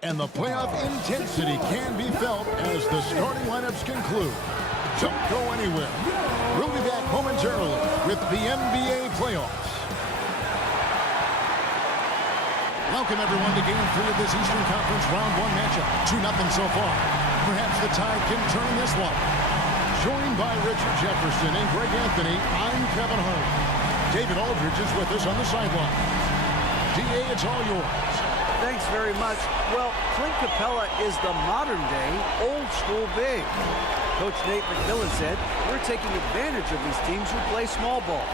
And the playoff intensity can be felt as the starting lineups conclude. Don't go anywhere. We'll be back momentarily with the NBA playoffs. Welcome, everyone, to Game 3 of this Eastern Conference Round 1 matchup. 2-0 so far. Perhaps the Tide can turn this one. Joined by Richard Jefferson and Greg Anthony, I'm Kevin Hart. David Aldridge is with us on the sideline. D.A., it's all yours. Thanks very much. Well, Clint Capella is the modern-day, old-school big. Coach Nate McMillan said, we're taking advantage of these teams who play small ball.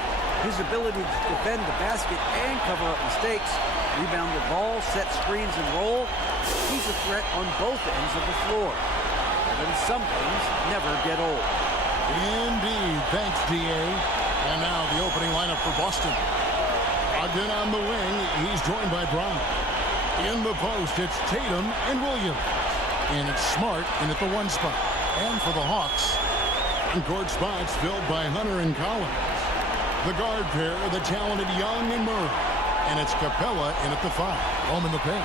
His ability to defend the basket and cover up mistakes, rebound the ball, set screens, and roll, he's a threat on both ends of the floor. And some things never get old. Indeed. Thanks, D.A. And now the opening lineup for Boston. Ogden on the wing. He's joined by Brown. In the post, it's Tatum and Williams. And it's Smart in at the 1 spot. And for the Hawks, court spots filled by Hunter and Collins. The guard pair, the talented Young and Murray. And it's Capella in at the 5. Home in the paint.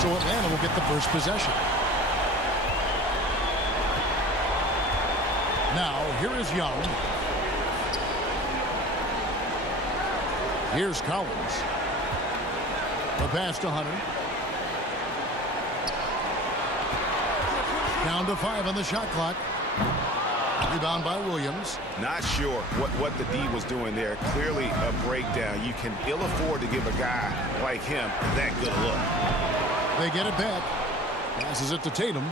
So Atlanta will get the first possession. Now, here is Young. Here's Collins. The pass to Hunter. Down to 5 on the shot clock. Rebound by Williams. Not sure what the D was doing there. Clearly a breakdown. You can ill afford to give a guy like him that good look. They get it back. Passes it to Tatum.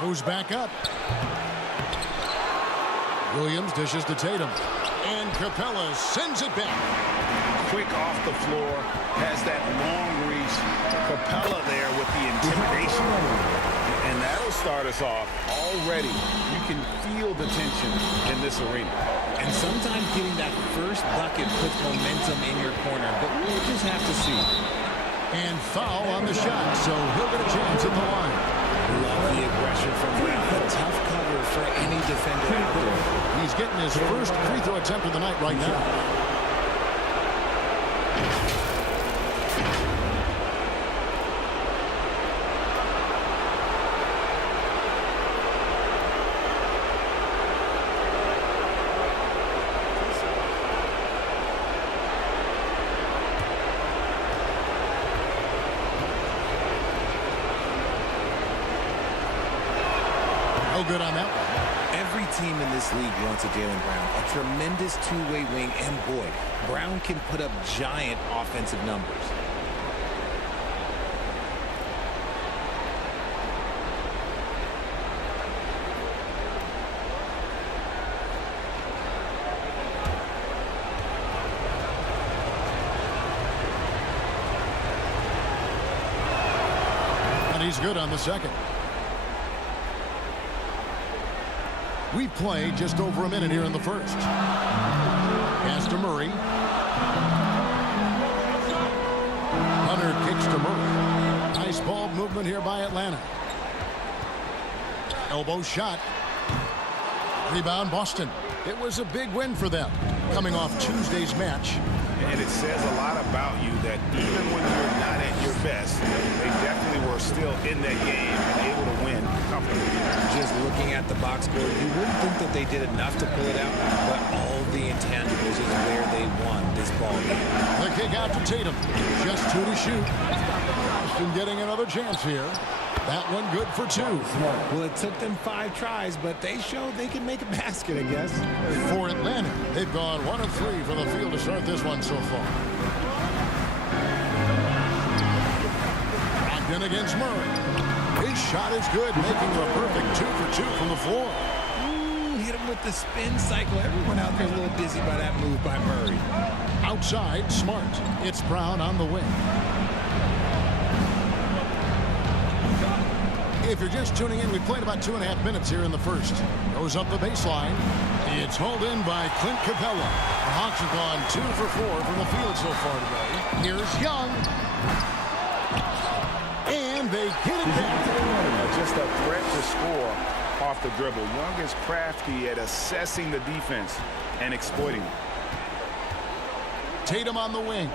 Goes back up. Williams dishes to Tatum. And Capella sends it back. Quick off the floor. Has that long reach. Capella there with the intimidation. And that'll start us off already. You can feel the tension in this arena. And sometimes getting that first bucket puts momentum in your corner. But we'll just have to see. And foul on the shot, so he'll get a chance at the line. Love the aggression from Brown. A tough cover for any defender out there. He's getting his first free throw attempt of the night right now. Good on that one. Every team in this league wants a Jaylen Brown, a tremendous two-way wing, and boy, Brown can put up giant offensive numbers. And he's good on the second. We played just over a minute here in the first. Pass to Murray. Hunter kicks to Murray. Nice ball movement here by Atlanta. Elbow shot. Rebound Boston. It was a big win for them, coming off Tuesday's match. And it says a lot about you that even when you're not at your best, they definitely were still in that game and able to win comfortably. Just looking at the box score, you wouldn't think that they did enough to pull it out, but all the intangibles is where they won this ball game. The kick out to Tatum. Just 2 to shoot. Boston getting another chance here. That one good for 2. Well, it took them 5 tries, but they showed they can make a basket, I guess. For Atlanta, they've gone 1 of 3 from the field to start this one so far. Ogden against Murray. His shot is good, making a perfect 2 for 2 from the floor. Hit him with the spin cycle. Everyone out there a little busy by that move by Murray. Outside, Smart. It's Brown on the wing. If you're just tuning in, we played about 2.5 minutes here in the first. Goes up the baseline. It's hauled in by Clint Capella. The Hawks have gone 2 for 4 from the field so far today. Here's Young. And they get it back. Just a threat to score off the dribble. Young is crafty at assessing the defense and exploiting it. Tatum on the wing.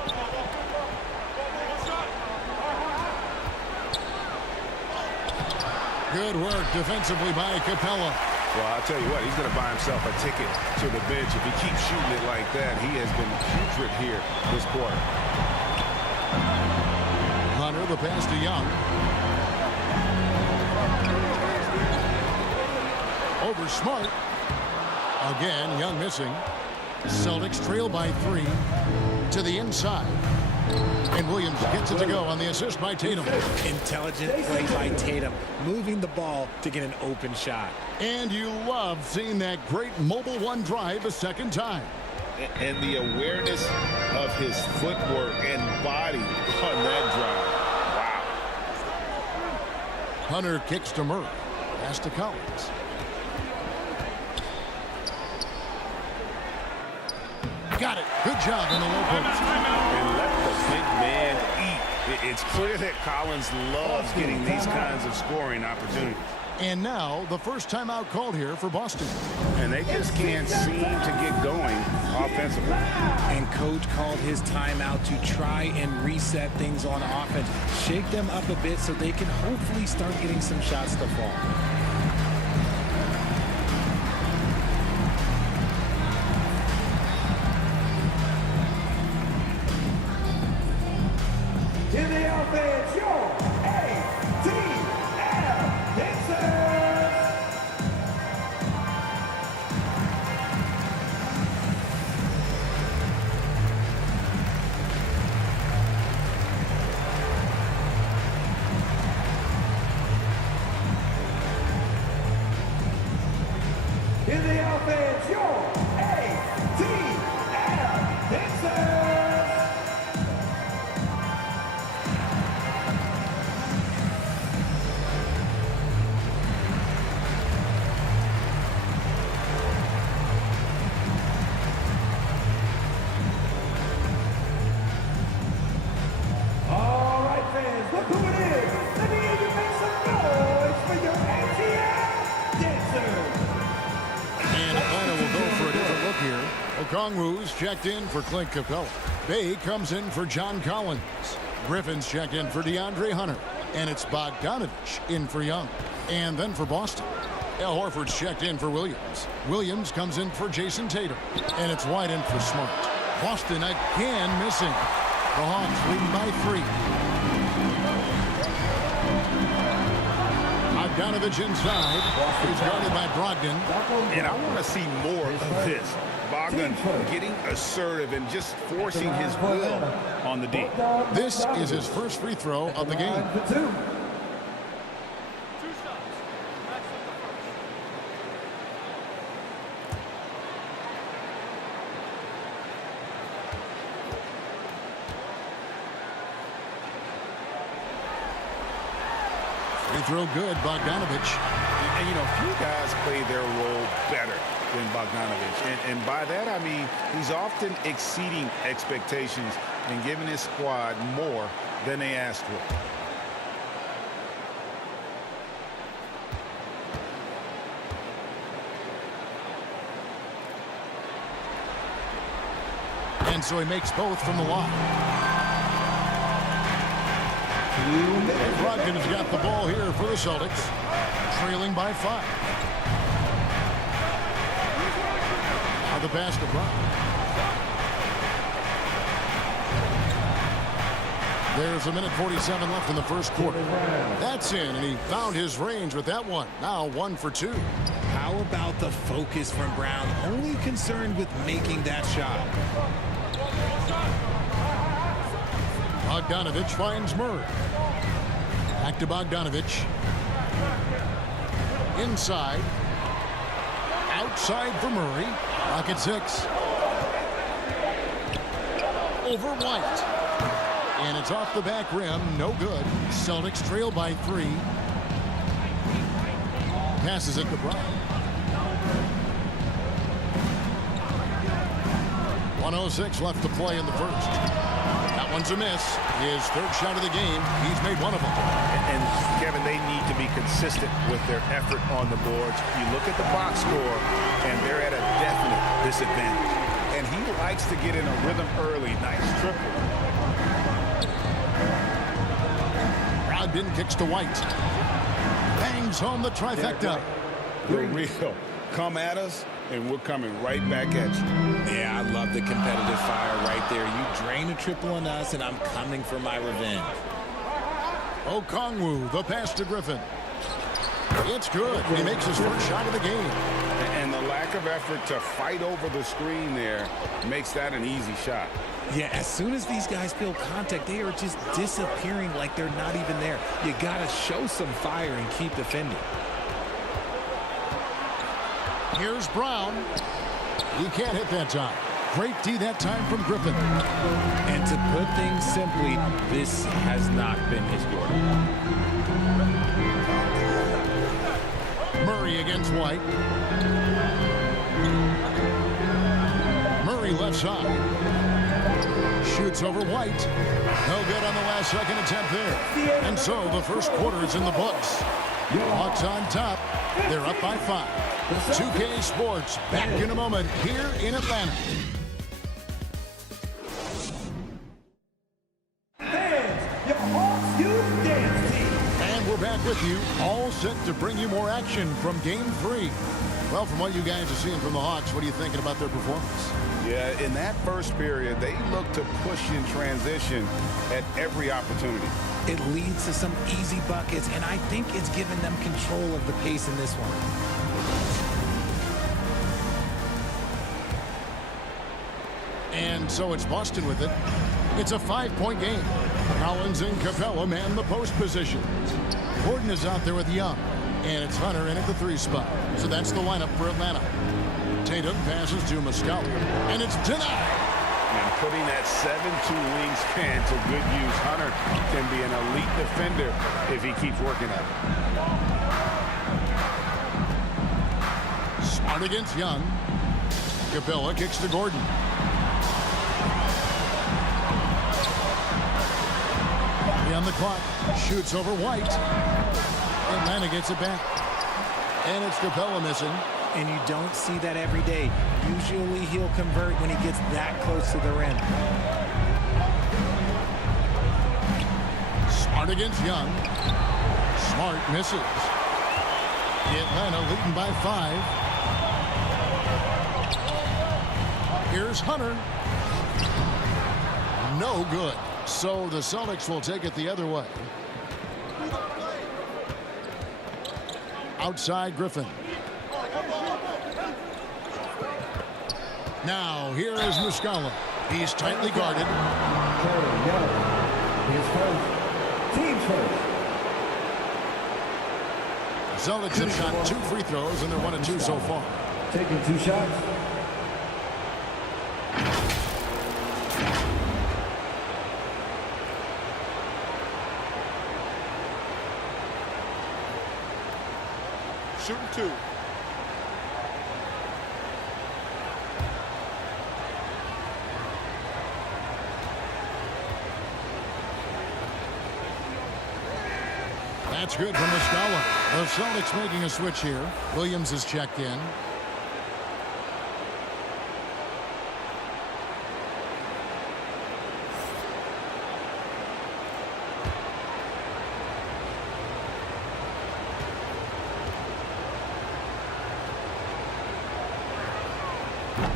Good work defensively by Capella. Well, I'll tell you what, he's going to buy himself a ticket to the bench. If he keeps shooting it like that, he has been putrid here this quarter. Hunter, the pass to Young. Over Smart. Again, Young missing. Celtics trail by 3 to the inside. And Williams gets it to go on the assist by Tatum. Intelligent play by Tatum, moving the ball to get an open shot. And you love seeing that great mobile one drive a second time. And the awareness of his footwork and body on that drive. Wow. Hunter kicks to Murray. Pass to Collins. Got it. Good job in the low post. And let the big man eat. It's clear that Collins loves getting these kinds of scoring opportunities. And now the first timeout called here for Boston. And they just can't seem to get going offensively. And coach called his timeout to try and reset things on offense. Shake them up a bit so they can hopefully start getting some shots to fall. In the offense, your ATL Dancers. In the offense, your ATL Dancers. All right, fans, look who it is. Let me hear you make some noise for your ATL Dancers. And Atlanta will go for a different look here. Okongwu's checked in for Clint Capella. Bay comes in for John Collins. Griffin's checked in for DeAndre Hunter. And it's Bogdanovich in for Young. And then for Boston, Al Horford's checked in for Williams. Williams comes in for Jason Tatum. And it's White in for Smart. Boston again missing. The Hawks leading by 3. Bogdanovich inside. He's guarded by Brogdon. And I want to see more of this. Bogdan getting assertive and just forcing his will on the D. This is his first free throw of the game. Free throw good, Bogdanovich. And, you know, few guys play their role better than Bogdanovich. And by that, I mean, he's often exceeding expectations and giving his squad more than they asked for. And so he makes both from the line. And Brogdon's got the ball here for the Celtics, trailing by 5. Now the pass to Brogdon. There's 1:47 left in the first quarter. That's in, and he found his range with that one. Now 1 for 2. How about the focus from Brown? Only concerned with making that shot. Bogdanovich finds Murray. Back to Bogdanovich. Inside. Outside for Murray. Rocket 6. Over White. And it's off the back rim. No good. Celtics trail by 3. passes it to Brown. 1:06 left to play in the first. That one's a miss. His third shot of the game. He's made one of them. And Kevin, they need to be consistent with their effort on the boards. You look at the box score, and they're at a definite disadvantage. And he likes to get in a rhythm early. Nice triple. Brogdon kicks to White. Bangs home the trifecta. For real. Come at us, and we're coming right back at you. Yeah, I love the competitive fire right there. You drain a triple on us, and I'm coming for my revenge. Okongwu, the pass to Griffin. It's good. He makes his first shot of the game. And the lack of effort to fight over the screen there makes that an easy shot. Yeah, as soon as these guys feel contact, they are just disappearing like they're not even there. You got to show some fire and keep defending. Here's Brown. He can't hit that time. Great D that time from Griffin. And to put things simply, this has not been his quarter. Murray against White. Murray left side. Shoots over White. No good on the last second attempt there. And so the first quarter is in the books. Hawks on top. They're up by 5. 2K Sports back in a moment here in Atlanta. Fans, your Hawks Youth Dance Team. And we're back with you, all set to bring you more action from Game 3. Well, from what you guys are seeing from the Hawks, what are you thinking about their performance? Yeah, in that first period, they look to push in transition at every opportunity. It leads to some easy buckets, and I think it's given them control of the pace in this one. And so it's Boston with it. It's a 5-point game. Collins and Capella man the post positions. Gordon is out there with Young. And it's Hunter in at the 3 spot. So that's the lineup for Atlanta. Tatum passes to Muscala. And it's denied. And putting that 7'2" wingspan to good use. Hunter can be an elite defender if he keeps working at it. Smart against Young. Capella kicks to Gordon. On the clock, shoots over White. Atlanta gets it back. And it's Capella missing. And you don't see that every day. Usually he'll convert when he gets that close to the rim. Smart against Young. Smart misses. Atlanta leading by 5. Here's Hunter. No good. So the Celtics will take it the other way. Outside Griffin. Now here is Muscala. He's tightly guarded. Team first. Celtics have shot 2 free throws and they're 1 of 2 so far. Taking 2 shots. Shooting 2. That's good from Muscala. The Celtics making a switch here. Williams is checked in.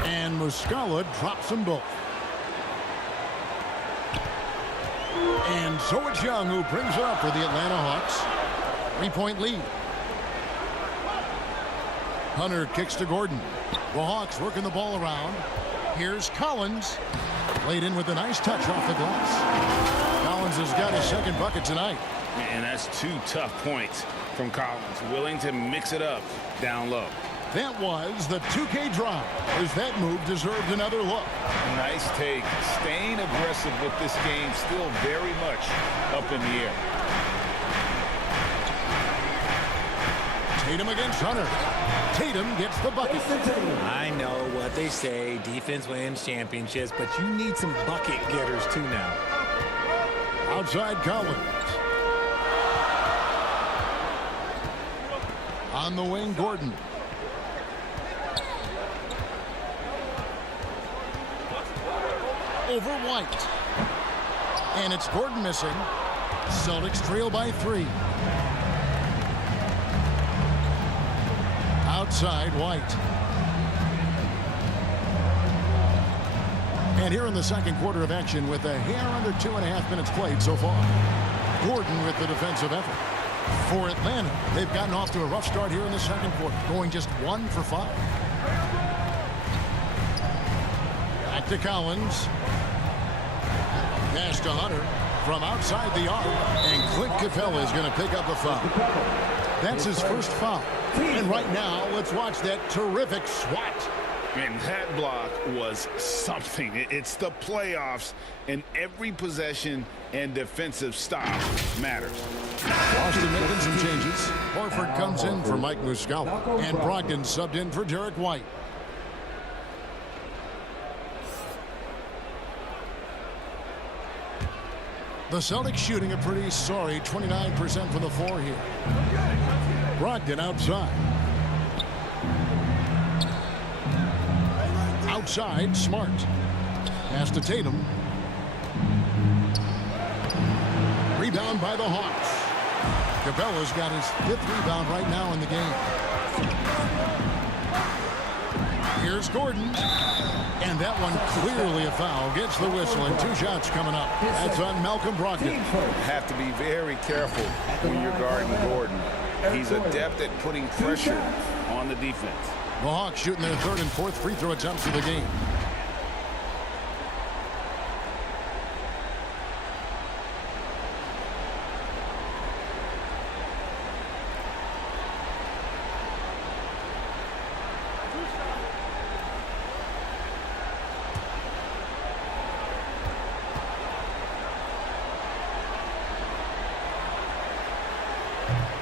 And Muscala drops them both. And so it's Young who brings it up for the Atlanta Hawks. 3-point lead. Hunter kicks to Gordon. The Hawks working the ball around. Here's Collins. Played in with a nice touch off the glass. Collins has got his second bucket tonight. Man, that's 2 tough points from Collins. Willing to mix it up down low. That was the 2K drive, as that move deserved another look. Nice take. Staying aggressive with this game, still very much up in the air. Tatum against Hunter. Tatum gets the bucket. I know what they say, defense wins championships, but you need some bucket getters too now. Outside Collins. On the wing, Gordon. Over White. And it's Gordon missing. Celtics trail by 3. Outside White. And here in the second quarter of action with a hair under 2.5 minutes played so far. Gordon with the defensive effort. For Atlanta, they've gotten off to a rough start here in the second quarter, going just 1 for 5. Back to Collins. Pass to Hunter from outside the arc, and Clint Capella is going to pick up a foul. That's his first foul. And right now, let's watch that terrific swat. And that block was something. It's the playoffs, and every possession and defensive stop matters. Boston making some changes. Horford comes in for Mike Muscala, and Brogdon subbed in for Derek White. The Celtics shooting a pretty sorry 29% from the floor here. Brogdon outside. Outside, Smart. Pass to Tatum. Rebound by the Hawks. Capella's got his 5th rebound right now in the game. Here's Gordon. And that one clearly a foul. Gets the whistle, and 2 shots coming up. That's on Malcolm Brogdon. Have to be very careful when you're guarding Gordon. He's adept at putting pressure on the defense. The Hawks shooting their 3rd and 4th free throw attempts of the game.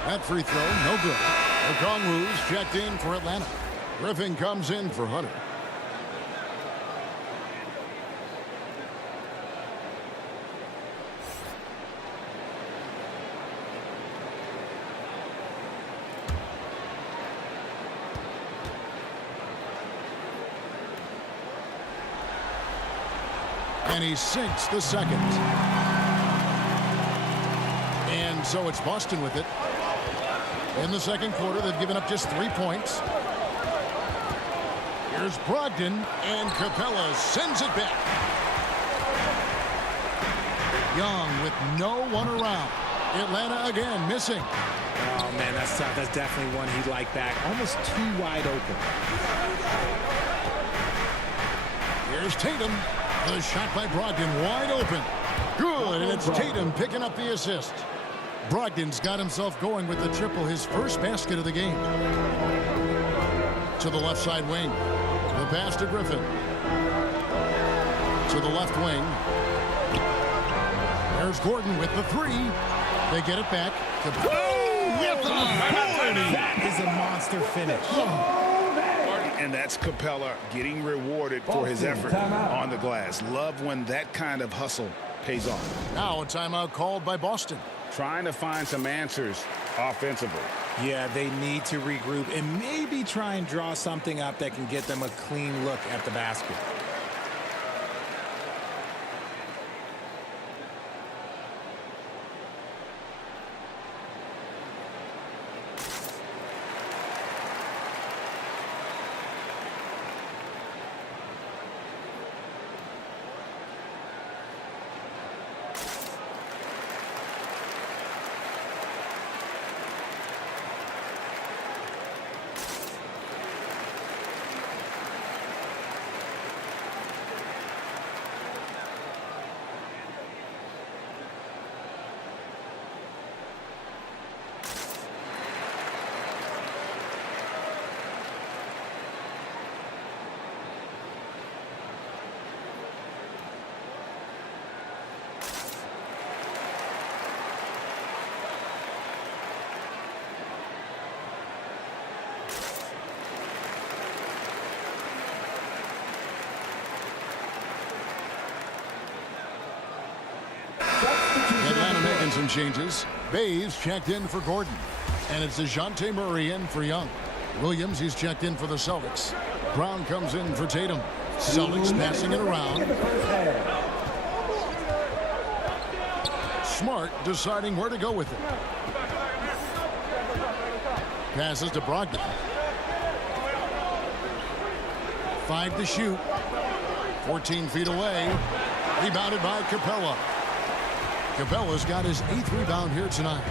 That free throw, no good. Okongwu's checked in for Atlanta. Griffin comes in for Hunter. And he sinks the second. And so it's Boston with it. In the second quarter, they've given up just 3 points. Here's Brogdon, and Capella sends it back. Young with no one around. Atlanta again missing. Oh, man, that's tough. That's definitely one he'd like back. Almost too wide open. Here's Tatum. The shot by Brogdon wide open. Good, and it's Tatum picking up the assist. Brogdon's got himself going with the triple, his first basket of the game. To the left side wing. The pass to Griffin. To the left wing. There's Gordon with the 3. They get it back. With authority. That is a monster finish. And that's Capella getting rewarded for his effort on the glass. Love when that kind of hustle pays off. Now a timeout called by Boston. Trying to find some answers offensively. Yeah, they need to regroup and maybe try and draw something up that can get them a clean look at the basket. Some changes. Bays checked in for Gordon. And it's DeJounte Murray in for Young. Williams, he's checked in for the Celtics. Brown comes in for Tatum. Celtics passing it around. Smart deciding where to go with it. Passes to Brogdon. 5 to shoot. 14 feet away. Rebounded by Capella. Capella's got his 8th rebound here tonight.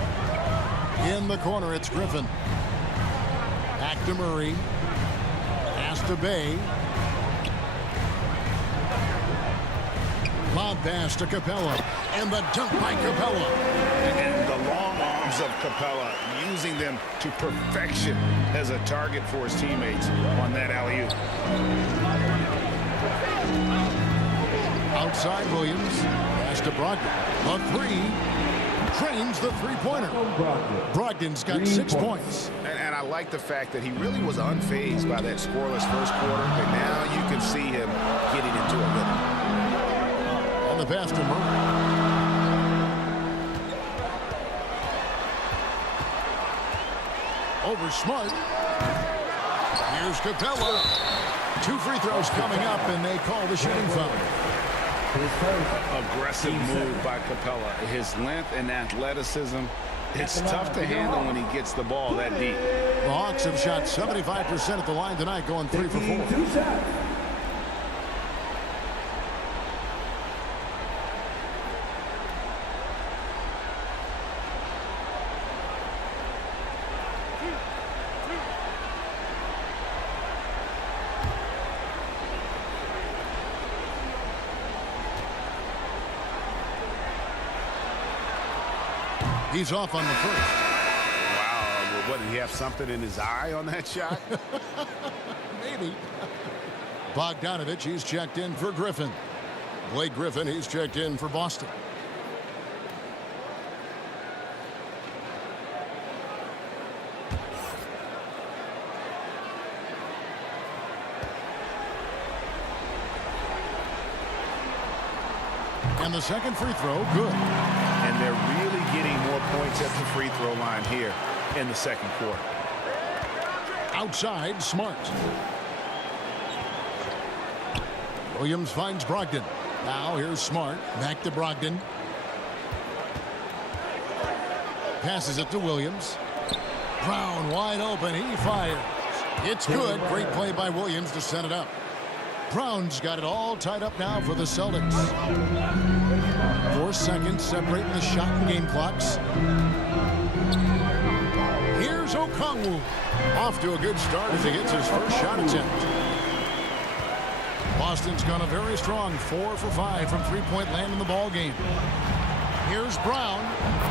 In the corner, it's Griffin. Back to Murray. Pass to Bay. Lob pass to Capella. And the dunk by Capella. And the long arms of Capella, using them to perfection as a target for his teammates on that alley-oop. Outside Williams. Pass to Brogdon. A 3. Drains the three-pointer. Brogdon's got 6 points. And I like the fact that he really was unfazed by that scoreless first quarter. And now you can see him getting into a rhythm. And the pass to Murray. Over Smart. Here's Capella. 2 free throws coming up, and they call the shooting foul. Aggressive move by Capella. His length and athleticism, it's tough to handle when he gets the ball that deep. The Hawks have shot 75% at the line tonight, going 3 for 4. He's off on the first. Wow, what, did he have something in his eye on that shot? Maybe. Bogdanovich, he's checked in for Griffin. Blake Griffin, he's checked in for Boston. And the second free throw, good. And they're really getting more points at the free throw line here in the second quarter. Outside, Smart. Williams finds Brogdon. Now here's Smart. Back to Brogdon. Passes it to Williams. Brown wide open. He fires. It's good. Great play by Williams to set it up. Brown's got it all tied up now for the Celtics. 4 seconds separating the shot and game clocks. Here's Okongwu. Off to a good start as he gets his first shot attempt. Boston's gone a very strong 4 for 5 from three-point land in the ball game. Here's Brown.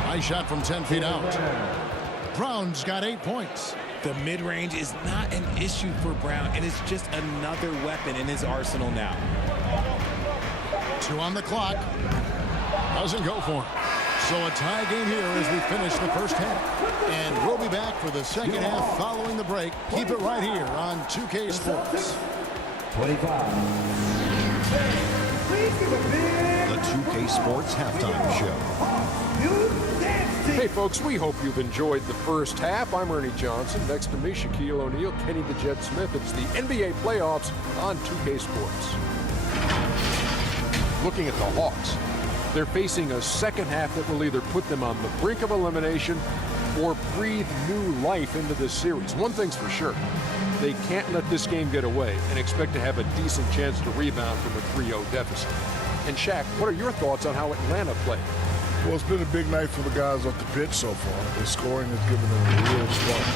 Nice shot from 10 feet out. Brown's got 8 points. The mid-range is not an issue for Brown. It is just another weapon in his arsenal now. 2 on the clock. Doesn't go for him. So a tie game here as we finish the first half. And we'll be back for the second half following the break. Keep it right here on 2K Sports. 25. The 2K Sports Halftime Show. Hey folks, we hope you've enjoyed the first half. I'm Ernie Johnson. Next to me, Shaquille O'Neal, Kenny the Jet Smith. It's the NBA playoffs on 2K Sports. Looking at the Hawks, they're facing a second half that will either put them on the brink of elimination or breathe new life into this series. One thing's for sure, they can't let this game get away and expect to have a decent chance to rebound from a 3-0 deficit. And Shaq, what are your thoughts on how Atlanta played? Well, it's been a big night for the guys off the pitch so far. The scoring has given them a real spark.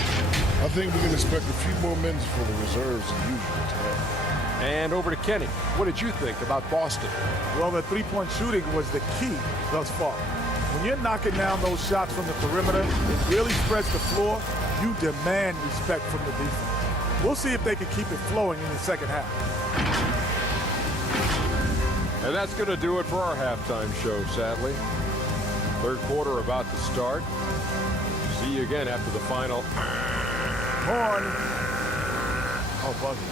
I think we can expect a few more minutes for the reserves than usual tonight. And over to Kenny. What did you think about Boston? Well, the three-point shooting was the key thus far. When you're knocking down those shots from the perimeter, it really spreads the floor. You demand respect from the defense. We'll see if they can keep it flowing in the second half. And that's going to do it for our halftime show, sadly. Third quarter about to start. See you again after the final. Horn. Oh, buzzer.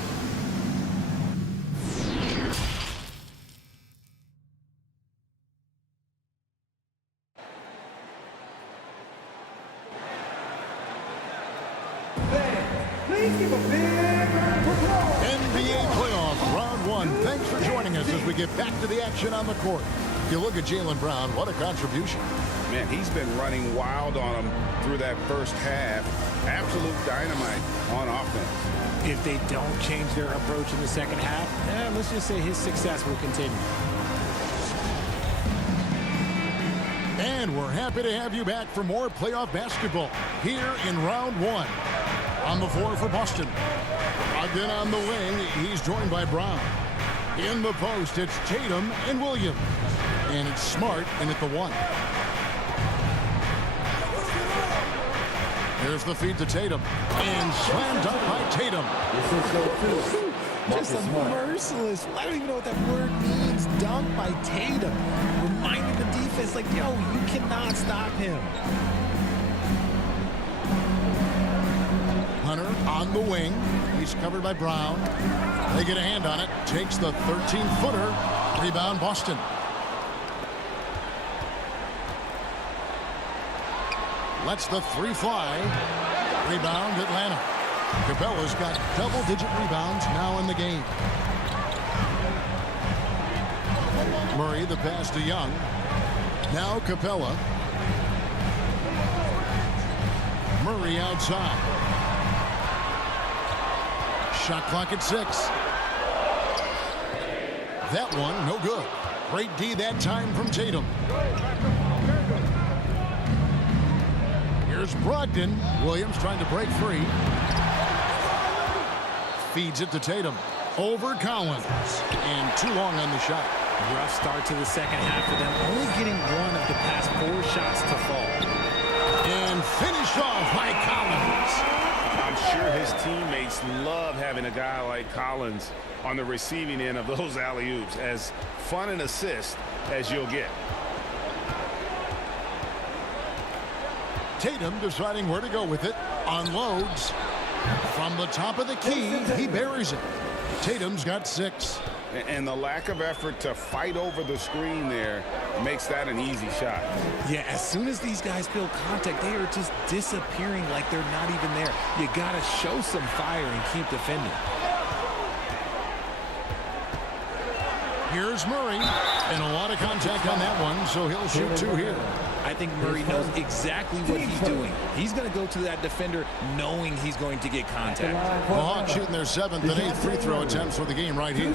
NBA playoff round one. Thanks for joining us as we get back to the action on the court. You look at Jaylen Brown, what a contribution. Man, he's been running wild on him through that first half. Absolute dynamite on offense. If they don't change their approach in the second half, let's just say his success will continue. And we're happy to have you back for more playoff basketball here in round one. On the floor for Boston. Ogden on the wing. He's joined by Brown. In the post, it's Tatum and Williams. And it's Smart in at the one. Here's the feed to Tatum. And slammed up by Tatum. Just a merciless, I don't even know what that word means, dunk by Tatum. Reminding the defense, like, yo, you cannot stop him. Hunter on the wing. He's covered by Brown. They get a hand on it. Takes the 13-footer. Rebound Boston. Lets the three fly. Rebound Atlanta. Capella's got double-digit rebounds now in the game. Murray the pass to Young. Now Capella. Murray outside. Shot clock at 6. That one no good. Great D that time from Tatum. Here's Brogdon. Williams trying to break free. Feeds it to Tatum. Over Collins. And too long on the shot. Rough start to the second half for them. Only getting one of the past 4 shots to fall. And finished off by Collins. I'm sure his teammates love having a guy like Collins on the receiving end of those alley-oops. As fun an assist as you'll get. Tatum deciding where to go with it. Unloads. From the top of the key, he buries it. Tatum's got 6. And the lack of effort to fight over the screen there makes that an easy shot. Yeah, as soon as these guys feel contact, they are just disappearing like they're not even there. You got to show some fire and keep defending. Here's Murray. And a lot of contact on that one, so he'll shoot 2 here. I think Murray knows exactly what he's doing. He's going to go to that defender knowing he's going to get contact. The Hawks shooting their 7th and 8th free throw attempts for the game right here.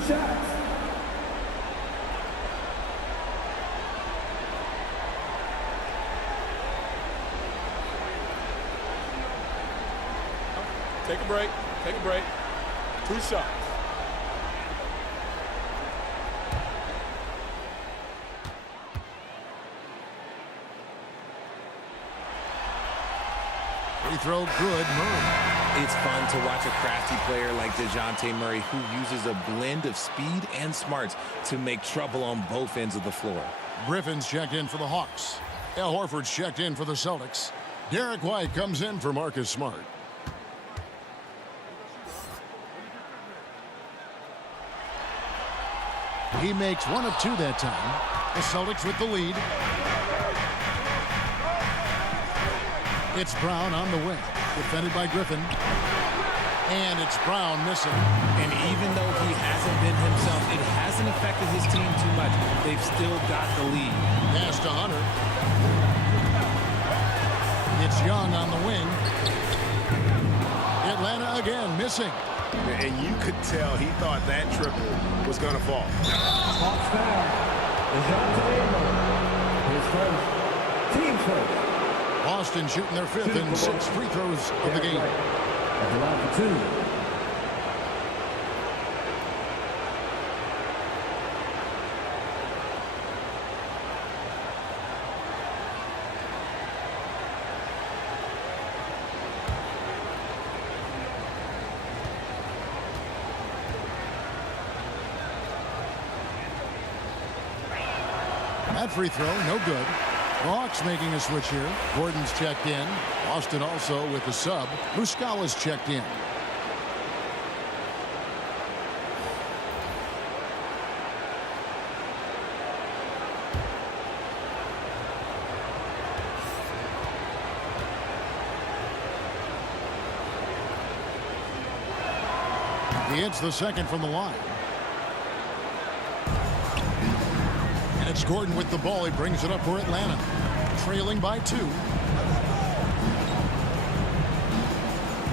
Take a break. Take a break. 2 shots. Free throw good. Murray. It's fun to watch a crafty player like DeJounte Murray who uses a blend of speed and smarts to make trouble on both ends of the floor. Griffin's checked in for the Hawks. Al Horford's checked in for the Celtics. Derek White comes in for Marcus Smart. He makes 1 of 2 that time. The Celtics with the lead. It's Brown on the wing. Defended by Griffin. And it's Brown missing. And even though he hasn't been himself, it hasn't affected his team too much. They've still got the lead. Pass to Hunter. It's Young on the wing. Atlanta again missing. And you could tell he thought that triple was going to fall. Hawks foul. His first. Team first. Boston shooting their 5th and 6th free throws of the game. At the line for 2. That free throw, no good. Hawks making a switch here. Gordon's checked in. Boston also with the sub. Muscala's checked in. He hits the second from the line. And it's Gordon with the ball. He brings it up for Atlanta. Trailing by 2.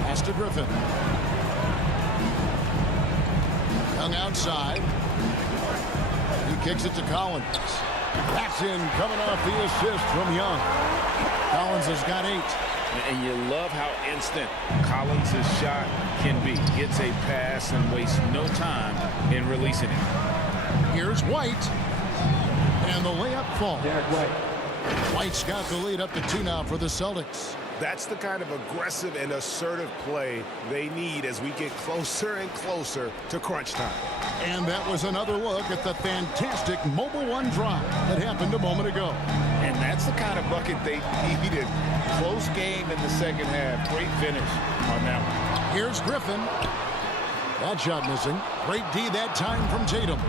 Pass to Griffin. Young outside. He kicks it to Collins. That's in, coming off the assist from Young. Collins has got 8. And you love how instant Collins' shot can be. Gets a pass and wastes no time in releasing it. Here's White. And the layup falls. White's got the lead up to 2 now for the Celtics. That's the kind of aggressive and assertive play they need as we get closer and closer to crunch time. And that was another look at the fantastic Mobile One drive that happened a moment ago. And that's the kind of bucket they needed. Close game in the second half. Great finish on that one. Here's Griffin. That shot missing. Great D that time from Tatum.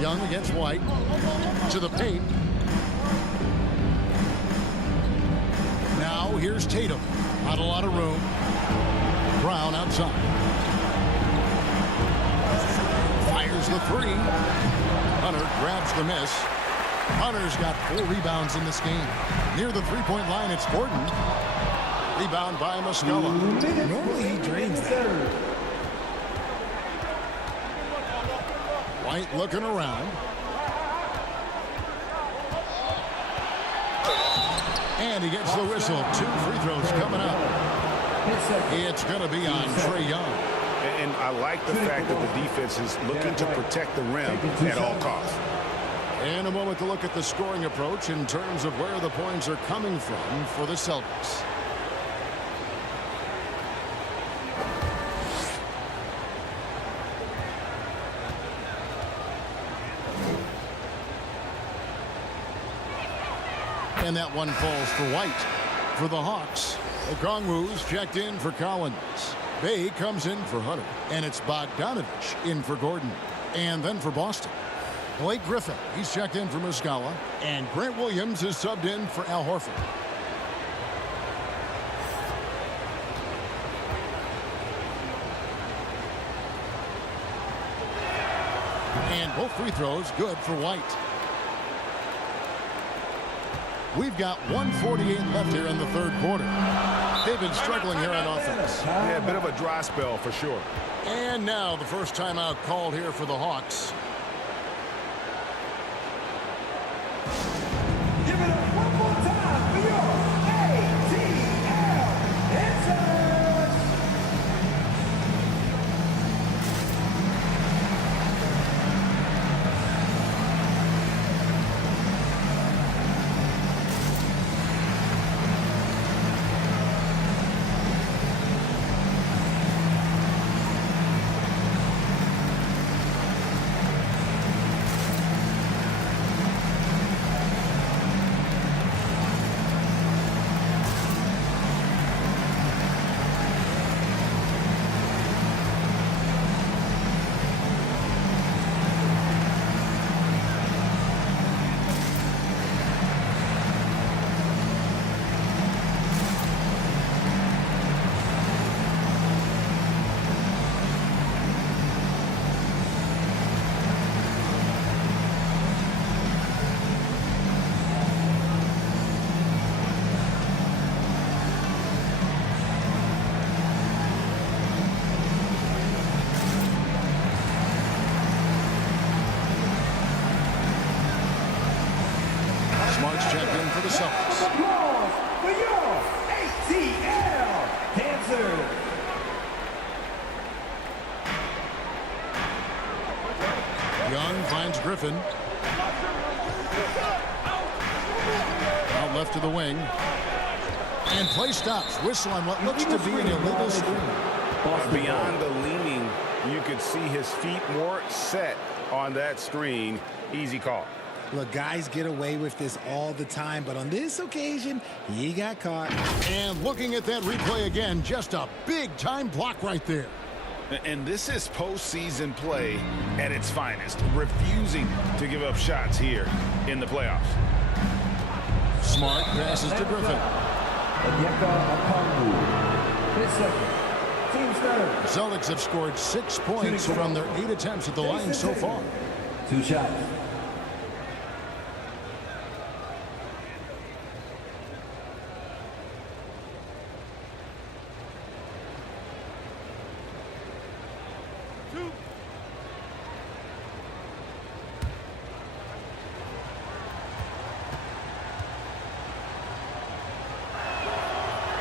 Young against White. To the paint. Now here's Tatum. Not a lot of room. Brown outside. Fires the 3. Hunter grabs the miss. Hunter's got 4 rebounds in this game. Near the 3-point line, it's Gordon. Rebound by Muscala. Normally he drains that. White looking around. And he gets the whistle. 2 free throws coming up. It's going to be on Trae Young. And I like the fact that the defense is looking to protect the rim at all costs. In a moment to look at the scoring approach in terms of where the points are coming from for the Celtics. And that one falls for White. For the Hawks, Okongwu's checked in for Collins. Bay comes in for Hunter. And it's Bogdanovich in for Gordon. And then for Boston, Blake Griffin. He's checked in for Muscala. And Grant Williams is subbed in for Al Horford. And both free throws good for White. We've got 1:48 left here in the third quarter. They've been struggling here on offense. Yeah, a bit of a dry spell for sure. And now the first timeout called here for the Hawks. Give it up one more time for your ATL Dancers! Smart's checked in for the Celtics. Applause for your ATL Dancers! Young finds Griffin. Out left to the wing. And play stops. Whistle on what looks to be an illegal screen. Beyond the leaning, you could see his feet more set on that screen. Easy call. Look, guys get away with this all the time, but on this occasion, he got caught. And looking at that replay again, just a big-time block right there. And this is postseason play at its finest, refusing to give up shots here in the playoffs. Smart passes to Griffin. seconds. Team starter. Celtics have scored 6 points from their 8 attempts at the line so far. 2 shots.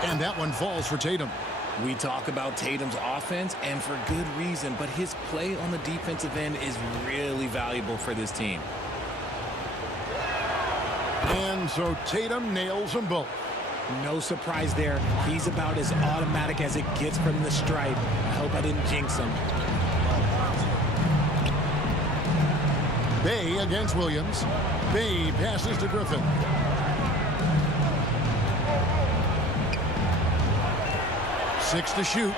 And that one falls for Tatum. We talk about Tatum's offense, and for good reason, but his play on the defensive end is really valuable for this team. And so Tatum nails them both. No surprise there. He's about as automatic as it gets from the stripe. I hope I didn't jinx him. Bay against Williams. Bay passes to Griffin. Six to shoot.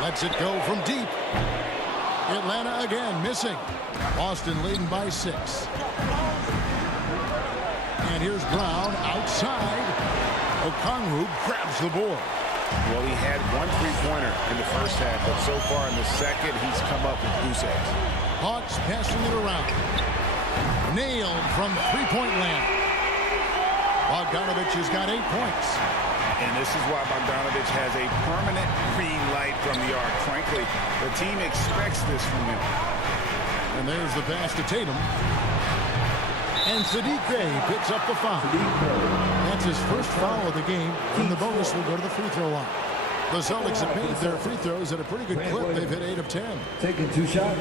Lets it go from deep. Atlanta again missing. Boston leading by 6. And here's Brown outside. Okongwu grabs the board. Well, he had one three-pointer in the first half, but so far in the second, he's come up with goose eggs. Hawks passing it around. Nailed from three-point land. Bogdanovich has got 8 points. And this is why Bogdanovich has a permanent green light from the arc. Frankly, the team expects this from him. And there's the pass to Tatum. And Sadiq Bey picks up the foul. That's his first foul of the game, and the bonus will go to the free throw line. The Celtics have made their free throws at a pretty good clip. They've hit 8 of 10. Taking 2 shots.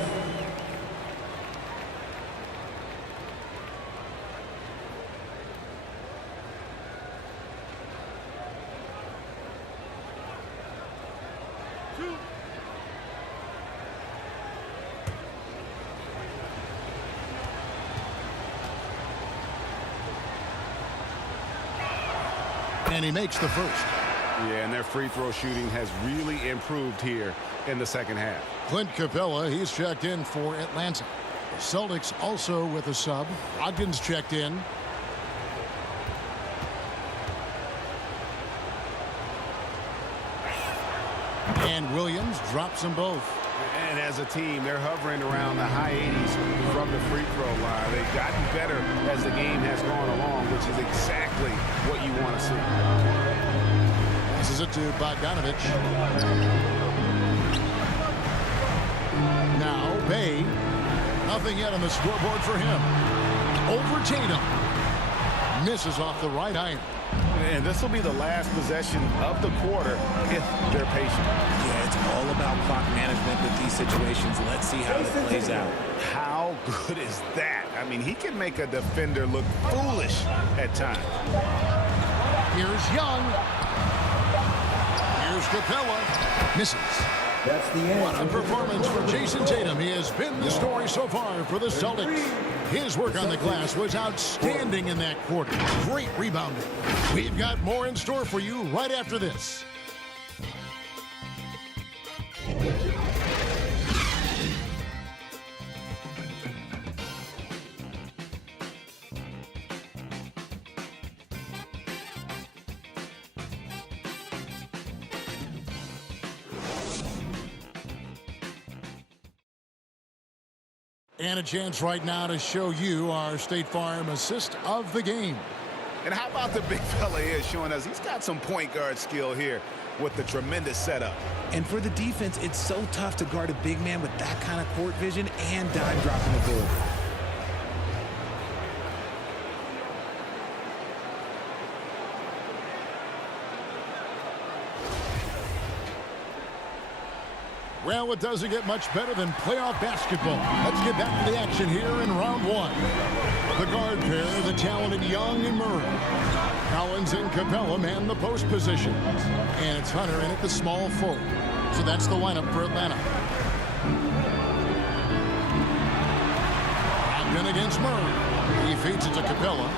And he makes the first. Yeah, and their free throw shooting has really improved here in the second half. Clint Capella, he's checked in for Atlanta. The Celtics also with a sub. Ogden's checked in. And Williams drops them both. And as a team, they're hovering around the high 80s from the free throw line. They've gotten better as the game has gone along, which is exactly what you want to see. Passes it to Bogdanovich. Now Bay. Nothing yet on the scoreboard for him. Over Tatum. Misses off the right iron. And this will be the last possession of the quarter if they're patient. Yeah, it's all about clock management with these situations. Let's see how it plays out. How good is that? I mean, he can make a defender look foolish at times. Here's Young. Here's Capella. Misses. That's the end. What a performance for Jason Tatum. He has been the story so far for the Celtics. His work on the glass was outstanding in that quarter. Great rebounding. We've got more in store for you right after this. And a chance right now to show you our State Farm assist of the game. And how about the big fella here showing us he's got some point guard skill here with the tremendous setup. And for the defense, it's so tough to guard a big man with that kind of court vision and dime dropping ability. Well, it doesn't get much better than playoff basketball. Let's get back to the action here in round 1. The guard pair, the talented Young and Murray. Collins and Capella man the post positions. And it's Hunter in at the small forward. So that's the lineup for Atlanta. Ogden against Murray. He feeds it to Capella.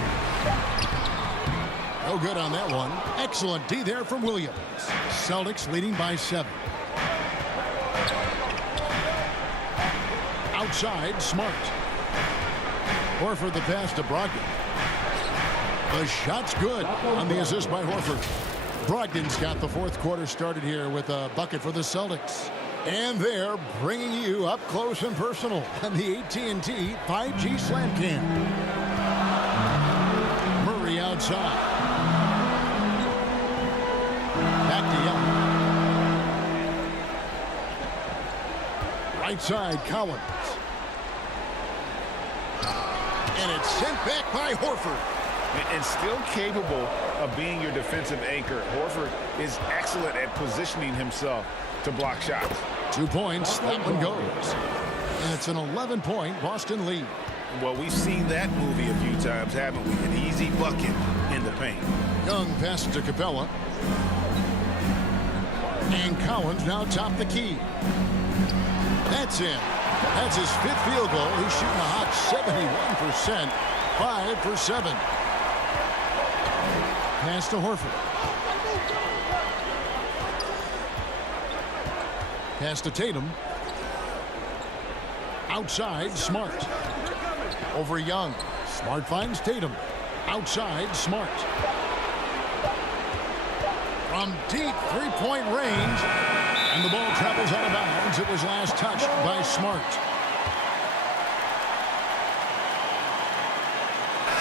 No good on that one. Excellent D there from Williams. Celtics leading by 7. Outside, Smart. Horford the pass to Brogdon. The shot's good on the assist by Horford. Brogdon's got the fourth quarter started here with a bucket for the Celtics. And they're bringing you up close and personal on the AT&T 5G Slam Cam. Murray outside. Back to Young. Right side, Collins. And it's sent back by Horford. And still capable of being your defensive anchor. Horford is excellent at positioning himself to block shots. 2 points, that one goes. And it's an 11-point Boston lead. Well, we've seen that movie a few times, haven't we? An easy bucket in the paint. Young passes to Capella. And Collins now top the key. That's in. That's his 5th field goal. He's shooting a hot 71%. 5 for 7. Pass to Horford. Pass to Tatum. Outside, Smart. Over Young. Smart finds Tatum. Outside, Smart. From deep three-point range. And the ball travels out of bounds. It was last touched by Smart.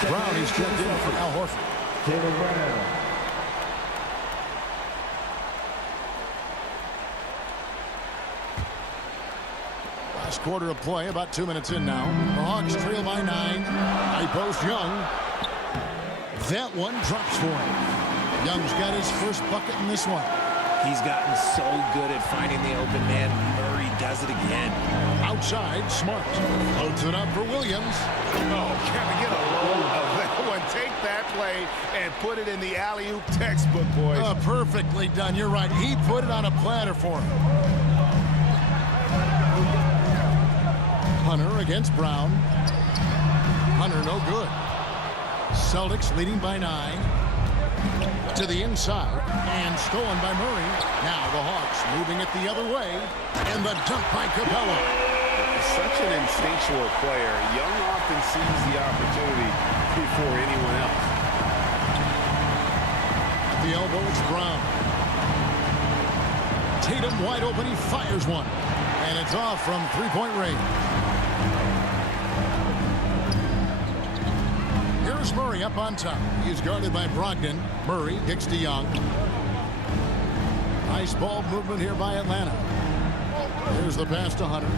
Brown is checked in for Al Horford. Last quarter of play, about 2 minutes in now. The Hawks trail by 9. High post Young. That one drops for him. Young's got his first bucket in this one. He's gotten so good at finding the open man. Murray does it again. Outside, Smart. Loads it up for Williams. Oh, can we get a load of that one? Take that play and put it in the alley-oop textbook, boys. Perfectly done. You're right. He put it on a platter for him. Hunter against Brown. Hunter no good. Celtics leading by 9. To the inside and stolen by Murray. Now the Hawks moving it the other way. And the dunk by Capella. Such an instinctual player. Young often sees the opportunity before anyone else. At the elbow, it's Brown. Tatum wide open. He fires one. And it's off from three-point range. Here's Murray up on top. He's guarded by Brogdon. Murray kicks to Young. Nice ball movement here by Atlanta. Here's the pass to Hunter.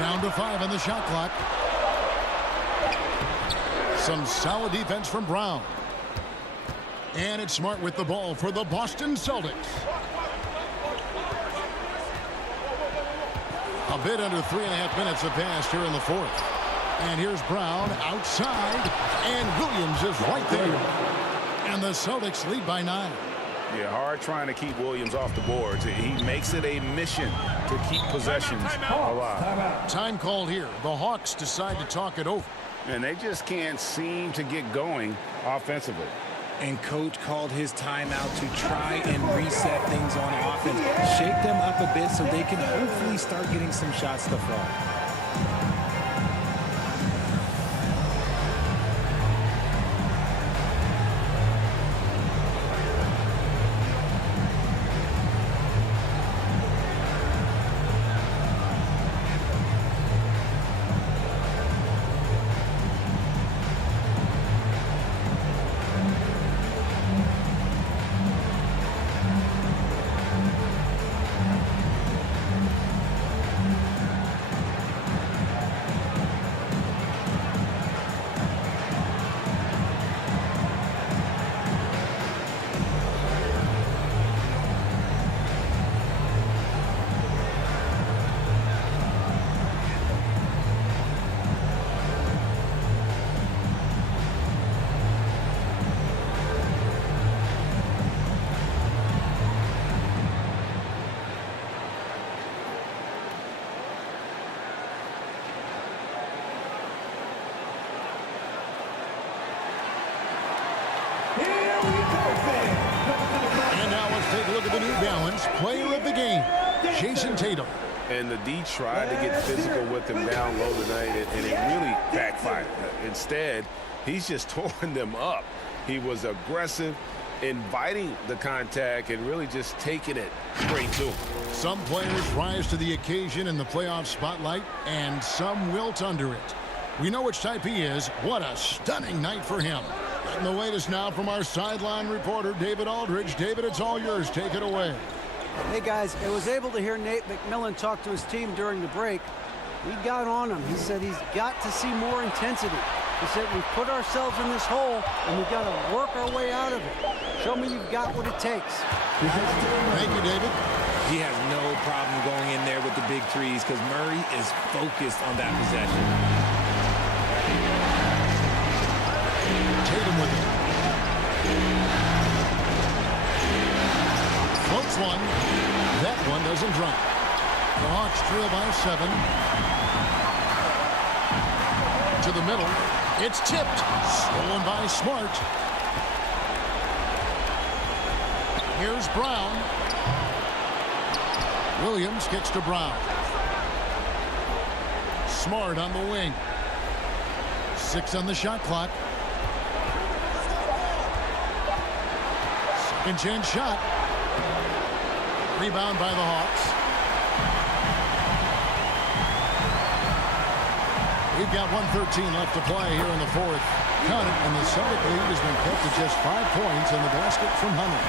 Down to 5 on the shot clock. Some solid defense from Brown. And it's Smart with the ball for the Boston Celtics. A bit under 3.5 minutes have passed here in the fourth. And here's Brown outside. And Williams is right there. And the Celtics lead by 9. Yeah, hard trying to keep Williams off the boards. He makes it a mission to keep possessions alive. Time called here. The Hawks decide to talk it over. And they just can't seem to get going offensively. And coach called his timeout to try and reset things on offense. Shake them up a bit so they can hopefully start getting some shots to fall. And now let's take a look at the New Balance player of the game, Jason Tatum. And the D tried to get physical with him down low tonight, and it really backfired. Instead, he's just torn them up. He was aggressive. inviting the contact and really just taking it straight to him. Some players rise to the occasion in the playoff spotlight, and some wilt under it. We know which type he is. What a stunning night for him. And the latest now from our sideline reporter, David Aldridge. David, it's all yours. Take it away. Hey, guys, I was able to hear Nate McMillan talk to his team during the break. He got on him. He said he's got to see more intensity. He said we've put ourselves in this hole, and we've got to work our way out of it. Show me you've got what it takes. Thank you, David. He has no problem going in there with the big threes because Murray is focused on that possession. Tatum with it. Floats one. That one doesn't drop. The Hawks trail by 7. To the middle. It's tipped. Stolen by Smart. Here's Brown. Williams kicks to Brown. Smart on the wing. 6 on the shot clock. Second chance shot. Rebound by the Hawks. We've got 1:13 left to play here in the fourth. Cut, and the Celtic lead has been kept to just 5 points in the basket from Hunter.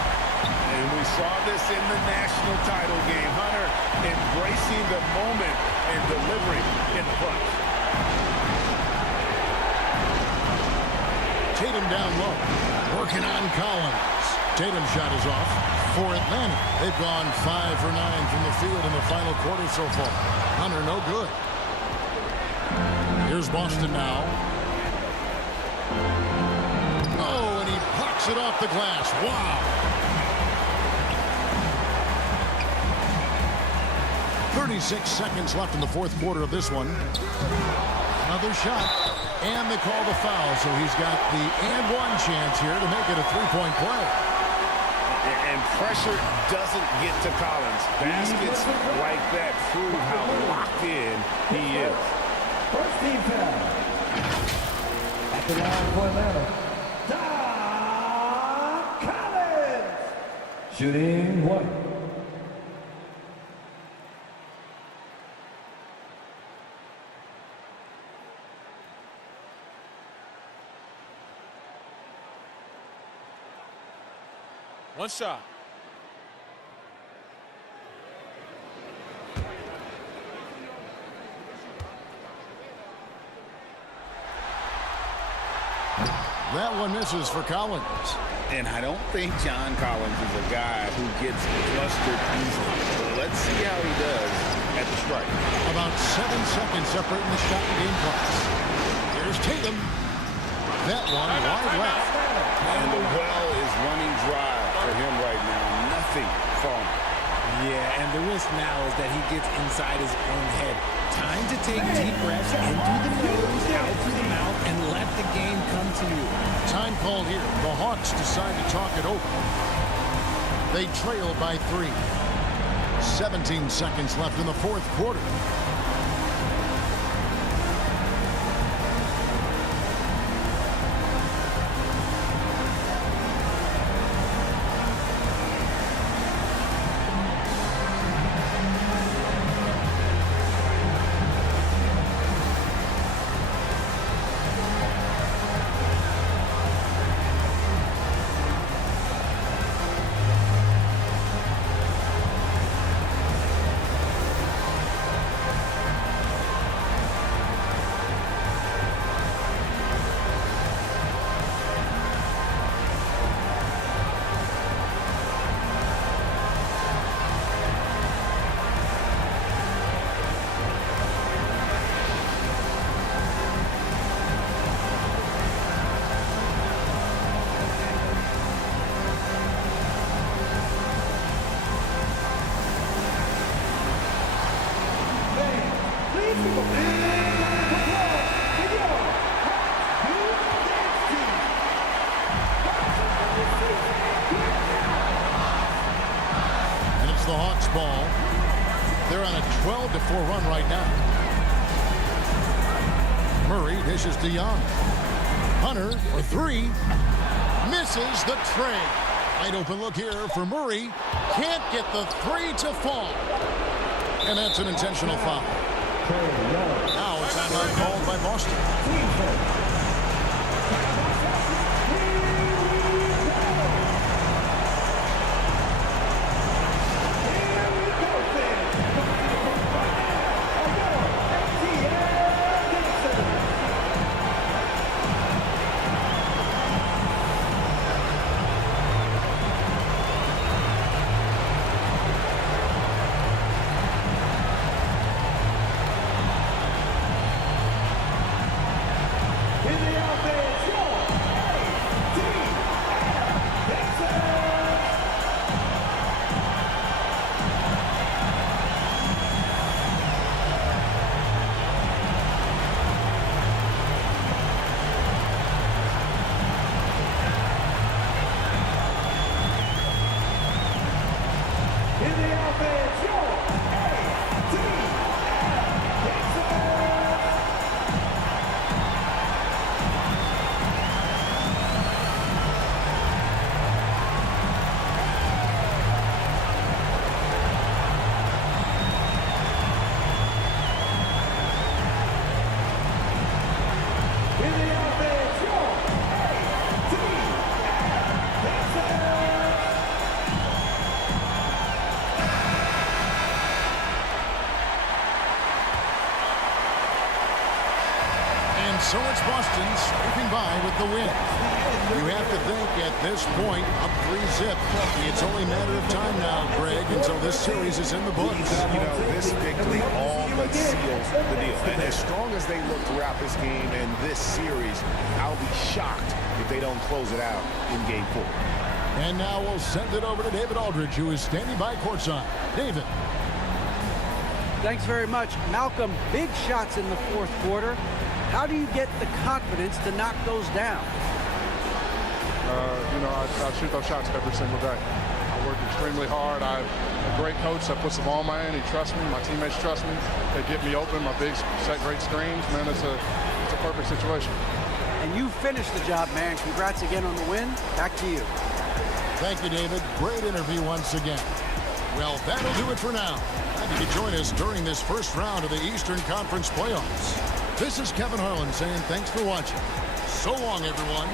And we saw this in the national title game. Hunter embracing the moment and delivering in the clutch. Tatum down low. Working on Collins. Tatum's shot is off for Atlanta. They've gone 5 for 9 from the field in the final quarter so far. Hunter no good. Here's Boston now. Oh, and he pucks it off the glass. Wow. 36 seconds left in the fourth quarter of this one. Another shot. And they call the foul, so he's got the and one chance here to make it a three-point play. And pressure doesn't get to Collins. Baskets like that prove how locked in he is. First team foul. At the line for Atlanta, Don Collins. Shooting 1. One shot. That one misses for Collins. And I don't think John Collins is a guy who gets flustered easily. Let's see how he does at the strike. About 7 seconds separating the shot and game clocks. Here's Tatum. That one wide left. And the well is running dry for him right now. Nothing falling. Yeah, and the risk now is that he gets inside his own head. Time to take deep breaths in through the nose, out through the mouth, and let the game come to you. Time called here. The Hawks decide to talk it over. They trail by 3. 17 seconds left in the fourth quarter. And it's the Hawks ball. They're on a 12-4 run right now. Murray dishes to Young. Hunter for 3. Misses the tray. Wide open look here for Murray. Can't get the three to fall. And that's an intentional foul. Now a timeout called by Boston. So it's Boston scraping by with the win. You have to think at this point, up 3-zip. It's only a matter of time now, Greg, until this series is in the books. You know, this victory all but seals the deal. And as strong as they look throughout this game and this series, I'll be shocked if they don't close it out in Game 4. And now we'll send it over to David Aldridge, who is standing by courtside. David. Thanks very much. Malcolm, big shots in the fourth quarter. How do you get the confidence to knock those down? I shoot those shots every single day. I work extremely hard. I have a great coach that puts the ball in my hand. He trusts me. My teammates trust me. They get me open. My bigs set great screens. Man, it's a perfect situation. And you finished the job, man. Congrats again on the win. Back to you. Thank you, David. Great interview once again. Well, that'll do it for now. Glad you could join us during this first round of the Eastern Conference playoffs. This is Kevin Harlan saying thanks for watching. So long, everyone.